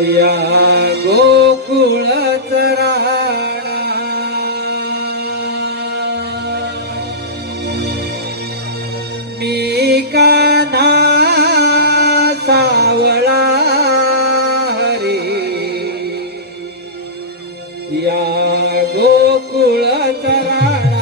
या गोकुळ चराणा मी कान्हा सावळा हरी या गोकुळ चराणा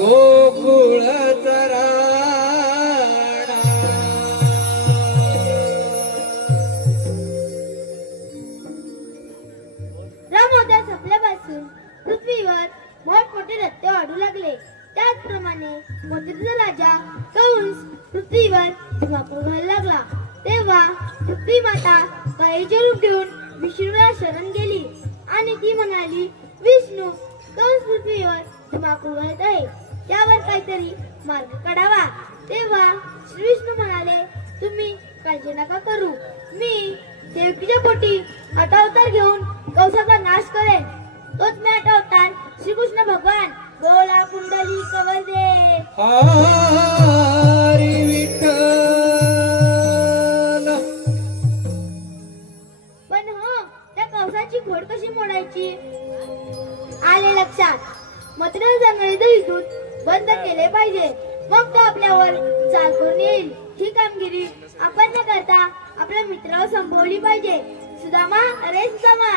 गोकुळ चराणा रामोदय संपल्यापासून पृथ्वीवर मोठमोठे रस्ते वाढू लागले. त्याचप्रमाणे मथुरेचा राजा कंस पृथ्वीवर धुमाकूळ घालायला लागला. तेव्हा पृथ्वी माता गायीचे रूप घेऊन विष्णूला शरण गेली आणि ती म्हणाली, विष्णू, कंस पृथ्वीवर धुमाकूळ घालत आहे, त्यावर काहीतरी मार्ग काढावा. तेव्हा श्री विष्णू म्हणाले, तुम्ही काळजी नका करू, मी देवकीच्या पोटी अवतार घेऊन कंसाचा नाश करेन. तोच मी अवतार श्रीकृष्ण भगवान. बोला कुंडली कवचे. हरी तयार करून येईल. ही कामगिरी आपण न करता आपल्या मित्रावर संपवली पाहिजे. सुदामा, अरे सुदामा,